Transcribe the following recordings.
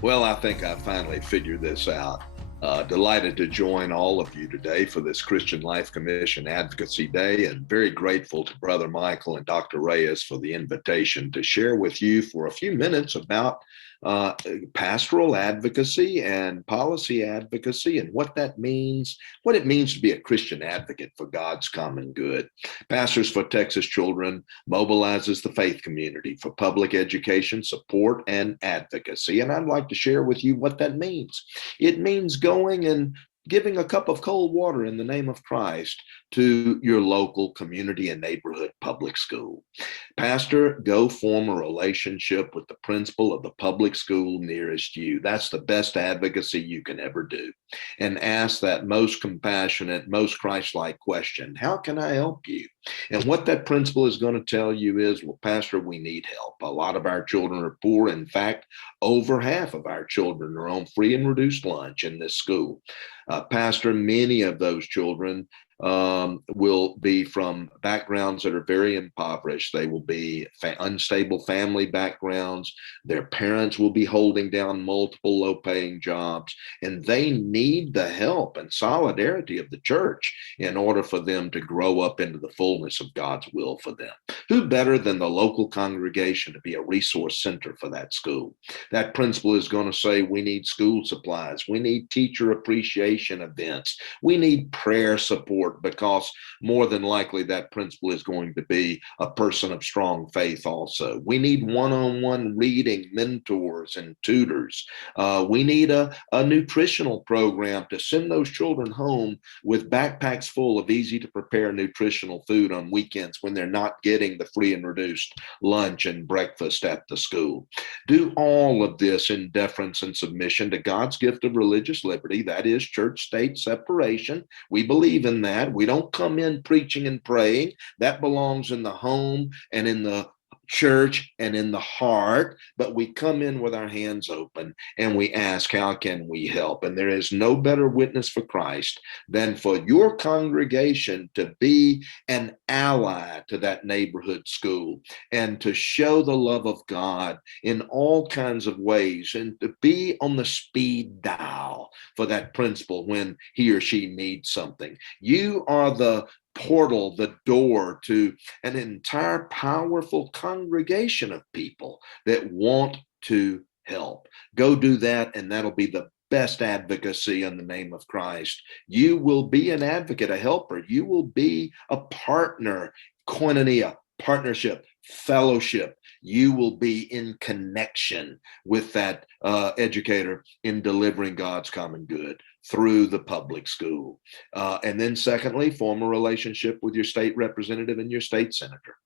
Well, I think I finally figured this out. Delighted to join all of you today for this Christian Life Commission Advocacy Day, and very grateful to Brother Michael and Dr. Reyes for the invitation to share with you for a few minutes about uh, pastoral advocacy and policy advocacy and what that means, what it means to be a Christian advocate for God's common good. Pastors for Texas Children mobilizes the faith community for public education, support, and advocacy. And I'd like to share with you what that means. It means going and giving a cup of cold water in the name of Christ to your local community and neighborhood public school. Pastor, go form a relationship with the principal of the public school nearest you. That's the best advocacy you can ever do. And ask that most compassionate, most Christ-like question, how can I help you? And what that principal is going to tell you is, well, Pastor, we need help. A lot of our children are poor. In fact, over half of our children are on free and reduced lunch in this school. Pastor, many of those children will be from backgrounds that are very impoverished. They will be unstable family backgrounds. Their parents will be holding down multiple low paying jobs, and they need the help and solidarity of the church in order for them to grow up into the fullness of God's will for them. Who better than the local congregation to be a resource center for that school? That principal is going to say, we need school supplies, we need teacher appreciation events, we need prayer support, because more than likely that principal is going to be a person of strong faith also. We need one-on-one reading mentors and tutors. We need a nutritional program to send those children home with backpacks full of easy to prepare nutritional food on weekends when they're not getting the free and reduced lunch and breakfast at the school. Do all of this in deference and submission to God's gift of religious liberty, that is church-state separation. We believe in that. We don't come in preaching and praying. That belongs in the home and in the church and in the heart, but we come in with our hands open and we ask, how can we help? And there is no better witness for Christ than for your congregation to be an ally to that neighborhood school and to show the love of God in all kinds of ways, and to be on the speed dial for that principal when he or she needs something. You are the portal, the door to an entire powerful congregation of people that want to help. Go do that, and that'll be the best advocacy in the name of Christ. You will be an advocate, a helper. You will be a partner, koinonia, partnership, fellowship. You will be in connection with that educator in delivering God's common good through the public school. And then secondly, form a relationship with your state representative and your state senator.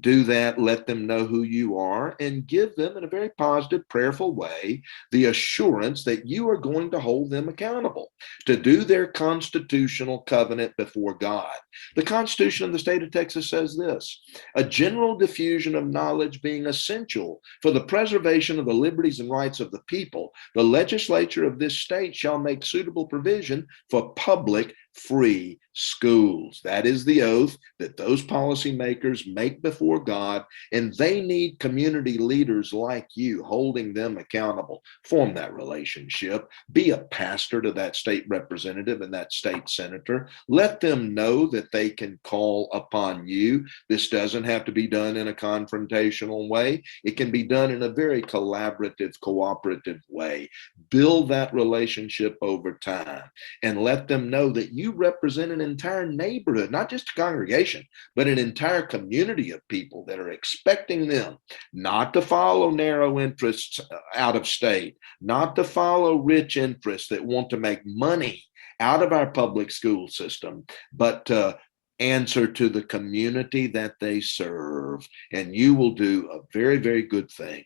Do that, let them know who you are, and give them, in a very positive, prayerful way, the assurance that you are going to hold them accountable to do their constitutional covenant before God. The Constitution of the state of Texas says this: a general diffusion of knowledge being essential for the preservation of the liberties and rights of the people, the legislature of this state shall make suitable provision for public free schools. That is the oath that those policymakers make before God, and they need community leaders like you holding them accountable. Form that relationship. Be a pastor to that state representative and that state senator. Let them know that they can call upon you. This doesn't have to be done in a confrontational way. It can be done in a very collaborative, cooperative way. Build that relationship over time and let them know that you represent an entire neighborhood, not just a congregation, but an entire community of people that are expecting them not to follow narrow interests out of state, not to follow rich interests that want to make money out of our public school system, but to answer to the community that they serve. And you will do a very, very good thing.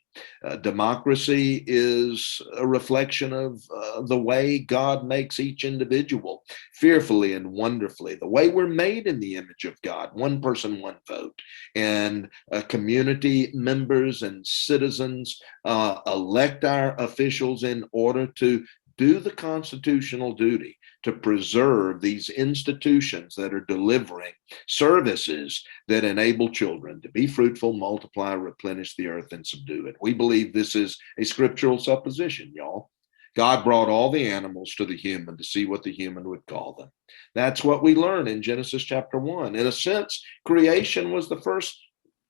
Democracy is a reflection of the way God makes each individual, fearfully and wonderfully, the way we're made in the image of God, one person, one vote. And community members and citizens elect our officials in order to do the constitutional duty to preserve these institutions that are delivering services that enable children to be fruitful, multiply, replenish the earth, and subdue it. We believe this is a scriptural supposition, y'all. God brought all the animals to the human to see what the human would call them. That's what we learn in Genesis chapter 1. In a sense, creation was the first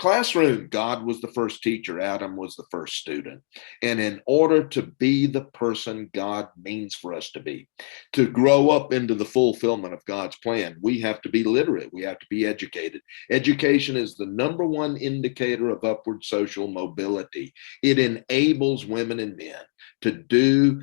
classroom. God was the first teacher. Adam was the first student. And in order to be the person God means for us to be, to grow up into the fulfillment of God's plan, we have to be literate. We have to be educated. Education is the number one indicator of upward social mobility. It enables women and men to do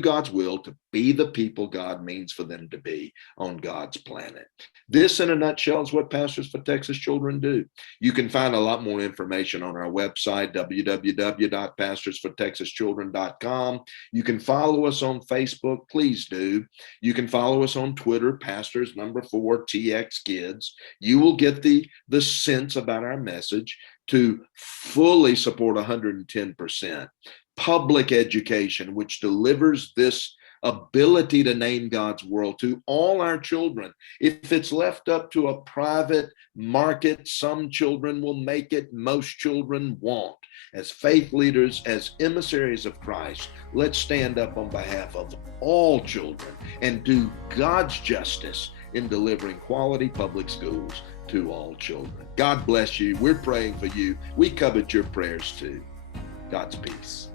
God's will, to be the people God means for them to be on God's planet. This, in a nutshell, is what Pastors for Texas Children do. You can find a lot more information on our website, www.pastorsfortexaschildren.com. You can follow us on Facebook. Please do. You can follow us on Twitter, Pastors4TX Kids. You will get the sense about our message to fully support 110% public education, which delivers this ability to name God's world to all our children. If it's left up to a private market, some children will make it, most children won't. As faith leaders, as emissaries of Christ, let's stand up on behalf of all children and do God's justice in delivering quality public schools to all children. God bless you. We're praying for you. We covet your prayers too. God's peace.